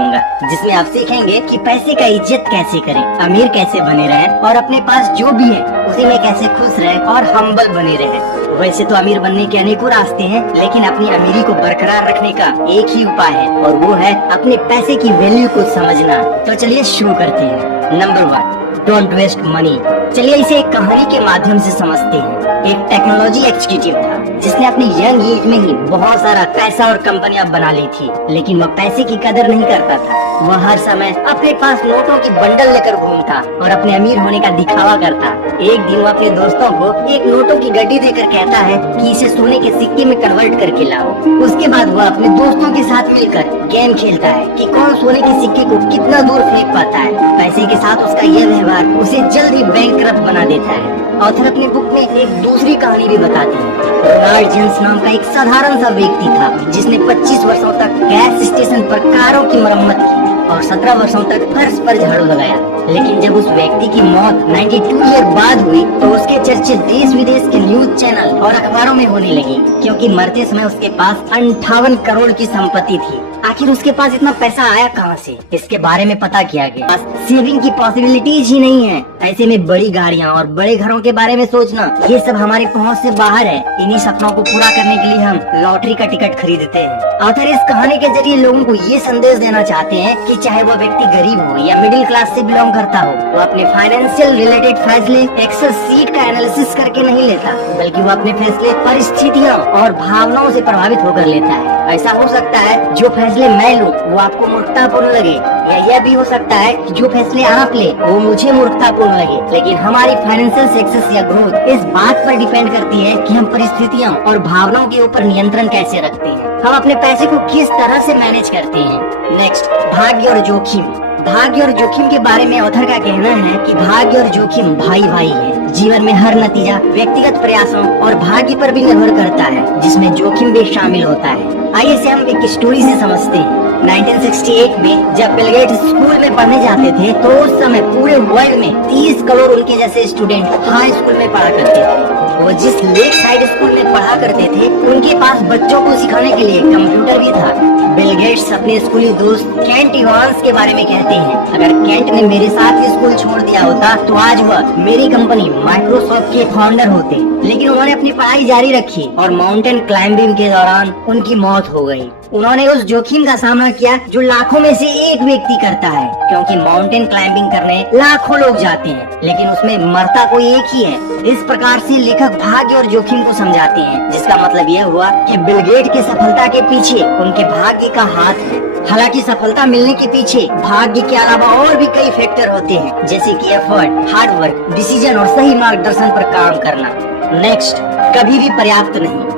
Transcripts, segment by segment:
करूंगा, जिसमें आप सीखेंगे कि पैसे का इज्जत कैसे करें, अमीर कैसे बने रहें और अपने पास जो भी है उसी में कैसे खुश रहें और हम्बल बने रहें। वैसे तो अमीर बनने के अनेकों रास्ते हैं, लेकिन अपनी अमीरी को बरकरार रखने का एक ही उपाय है और वो है अपने पैसे की वैल्यू को समझना। तो चलिए शुरू करते हैं। Number 1, don't waste money. चलिए इसे एक कहानी के माध्यम से समझते हैं। एक टेक्नोलॉजी एग्जीक्यूटिव था जिसने अपनी यंग एज में ही बहुत सारा पैसा और कंपनियां बना ली थी, लेकिन वह पैसे की कदर नहीं करता था। वह हर समय अपने पास नोटों की बंडल लेकर घूमता और अपने अमीर होने का दिखावा करता। एक दिन वह अपने दोस्तों को एक नोटों की गड्डी देकर कहता है कि इसे सोने के सिक्के में कन्वर्ट करके लाओ। उसके बाद वह अपने दोस्तों के साथ मिलकर गेम खेलता है कि कौन सोने के सिक्के को कितना दूर फेंक पाता है। पैसे के साथ उसका यह व्यवहार उसे जल्द ही बैंकरप्ट बना देता है। ऑथर अपनी बुक में एक दूसरी कहानी भी बताती है। रोनाल्ड जेम्स नाम का एक साधारण सा व्यक्ति था जिसने 25 वर्षों तक गैस स्टेशन पर कारों की मरम्मत की और 17 वर्षों तक फर्श पर झाड़ू लगाया। लेकिन जब उस व्यक्ति की मौत 92 ईयर बाद हुई तो उसके चर्चे देश विदेश के न्यूज चैनल और अखबारों में होने लगी, क्योंकि मरते समय उसके पास 58 करोड़ की संपत्ति थी। आखिर उसके पास इतना पैसा आया कहां से? इसके बारे में पता किया गया। सेविंग की पॉसिबिलिटीज ही नहीं है। ऐसे में बड़ी गाड़ियां और बड़े घरों के बारे में सोचना, ये सब हमारी पहुंच से बाहर है। इन्हीं सपनों को पूरा करने के लिए हम लॉटरी का टिकट खरीदते हैं। ऑथर इस कहानी के जरिए लोगों को ये संदेश देना चाहते हैं कि चाहे वो व्यक्ति गरीब हो या मिडिल क्लास से बिलोंग करता हो, वो अपने फाइनेंशियल रिलेटेड फैसले एक्सेल सीट का एनालिसिस करके नहीं लेता, बल्कि वो अपने फैसले परिस्थितियों और भावनाओं से प्रभावित होकर लेता है। ऐसा हो सकता है जो फैसले मैं लूं वो आपको मूर्खतापूर्ण लगे, या यह भी हो सकता है कि जो फैसले आप ले वो मुझे मूर्खतापूर्ण लगे। लेकिन हमारी फाइनेंशियल सक्सेस या ग्रोथ इस बात पर डिपेंड करती है कि हम परिस्थितियों और भावनाओं के ऊपर नियंत्रण कैसे रखते हैं, हम अपने पैसे को किस तरह से मैनेज करते हैं। नेक्स्ट, भाग्य और जोखिम। भाग्य और जोखिम के बारे में ऑथर का कहना है कि भाग्य और जोखिम भाई भाई है। जीवन में हर नतीजा व्यक्तिगत प्रयासों और भाग्य पर भी निर्भर करता है, जिसमें जोखिम भी शामिल होता है। आइए इसे हम एक स्टोरी से समझते हैं। 1968 में जब बिल गेट्स स्कूल में पढ़ने जाते थे तो उस समय पूरे वर्ल्ड में 30 करोड़ उनके जैसे स्टूडेंट हाई स्कूल में पढ़ा करते थे। वो जिस लेक साइड स्कूल में पढ़ा करते थे उनके पास बच्चों को सिखाने के लिए कंप्यूटर भी था। बिल गेट्स अपने स्कूली दोस्त केंट इवांस के बारे में कहते हैं, अगर केंट ने मेरे साथ स्कूल छोड़ दिया होता तो आज वह मेरी कंपनी माइक्रोसॉफ्ट के फाउंडर होते। लेकिन उन्होंने अपनी पढ़ाई जारी रखी और माउंटेन क्लाइंबिंग के दौरान उनकी मौत हो गई। उन्होंने उस जोखिम का सामना किया जो लाखों में से एक व्यक्ति करता है, क्योंकि माउंटेन क्लाइंबिंग करने लाखों लोग जाते हैं लेकिन उसमें मरता कोई एक ही है। इस प्रकार से लेखक भाग्य और जोखिम को समझाते हैं, जिसका मतलब यह हुआ कि बिल गेट की सफलता के पीछे उनके भाग्य का हाथ है। हालांकि सफलता मिलने के पीछे भाग्य के अलावा और भी कई फैक्टर होते हैं, जैसे कि एफर्ट, हार्ड वर्क, डिसीजन और सही मार्गदर्शन पर काम करना। नेक्स्ट, कभी भी पर्याप्त नहीं।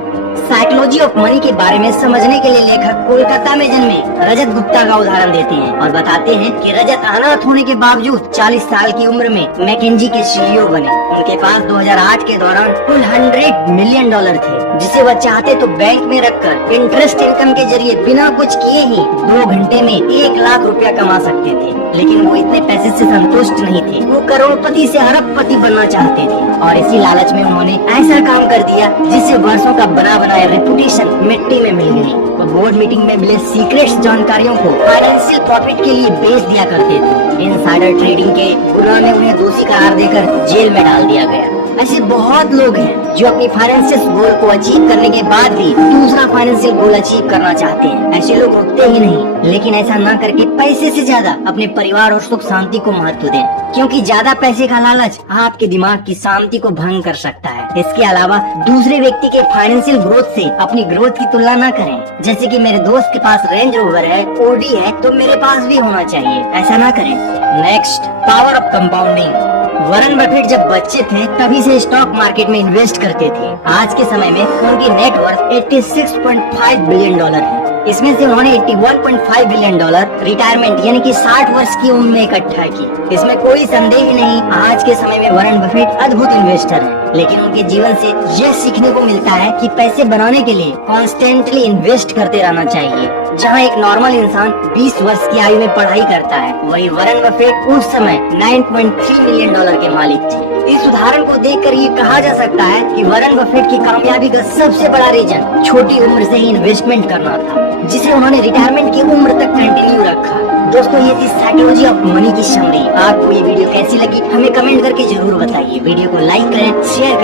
साइकोलॉजी ऑफ मनी के बारे में समझने के लिए लेखक कोलकाता में जन्मे रजत गुप्ता का उदाहरण देते हैं और बताते हैं कि रजत अनाथ होने के बावजूद 40 साल की उम्र में मैकेंजी के सीईओ बने। उनके पास 2008 के दौरान कुल $100 मिलियन थे, जिसे वह चाहते तो बैंक में रखकर इंटरेस्ट इनकम के जरिए बिना कुछ किए ही 2 घंटे में 1 लाख रुपया कमा सकते थे। लेकिन वो इतने पैसे से संतुष्ट नहीं थे, वो करोड़पति से अरबपति बनना चाहते थे और इसी लालच में उन्होंने ऐसा काम कर दिया जिससे वर्षों का बना बनाया रेपुटेशन मिट्टी में मिल गई। वो बोर्ड मीटिंग में मिले सीक्रेट्स जानकारियों को फाइनेंशियल प्रॉफिट के लिए बेच दिया करते थे। इनसाइडर ट्रेडिंग के गुनाह में उन्हें दोषी करार देकर जेल में डाल दिया गया। ऐसे बहुत लोग हैं जो अपनी फाइनेंशियल गोल को अचीव करने के बाद भी दूसरा फाइनेंशियल गोल अचीव करना चाहते हैं। ऐसे लोग रुकते ही नहीं, लेकिन ऐसा न करके पैसे से ज्यादा अपने परिवार और सुख शांति को महत्व दें, क्योंकि ज्यादा पैसे का लालच आपके दिमाग की शांति को भंग कर सकता है। इसके अलावा दूसरे व्यक्ति के फाइनेंशियल ग्रोथ से अपनी ग्रोथ की तुलना न करें। जैसे कि मेरे दोस्त के पास रेंज रोवर है, ओडी है, तो मेरे पास भी होना चाहिए, ऐसा ना करें। Next, power of compounding. Warren Buffett जब बच्चे थे तभी से स्टॉक मार्केट में इन्वेस्ट करते थे। आज के समय में उनकी नेटवर्थ $86.5 बिलियन है। इसमें से उन्होंने $81.5 बिलियन रिटायरमेंट यानी कि 60 वर्ष की उम्र में इकट्ठा की। इसमें कोई संदेह ही नहीं, आज के समय में वॉरेन बफेट अद्भुत इन्वेस्टर हैं। लेकिन उनके जीवन से यह सीखने को मिलता है कि पैसे बनाने के लिए कॉन्स्टेंटली इन्वेस्ट करते रहना चाहिए। जहां एक नॉर्मल इंसान 20 वर्ष की आयु में पढ़ाई करता है, वही वॉरेन बफेट उस समय $9.3 मिलियन के मालिक थे। इस उदाहरण को देखकर ये कहा जा सकता है कि वॉरेन बफेट की कामयाबी का सबसे बड़ा रीजन छोटी उम्र से ही इन्वेस्टमेंट करना था, जिसे उन्होंने रिटायरमेंट की उम्र तक कंटिन्यू रखा। दोस्तों ये थी साइकोलॉजी ऑफ मनी की समरी। आपको ये वीडियो कैसी लगी हमें कमेंट करके जरूर बताइए। वीडियो को लाइक करें, शेयर करें।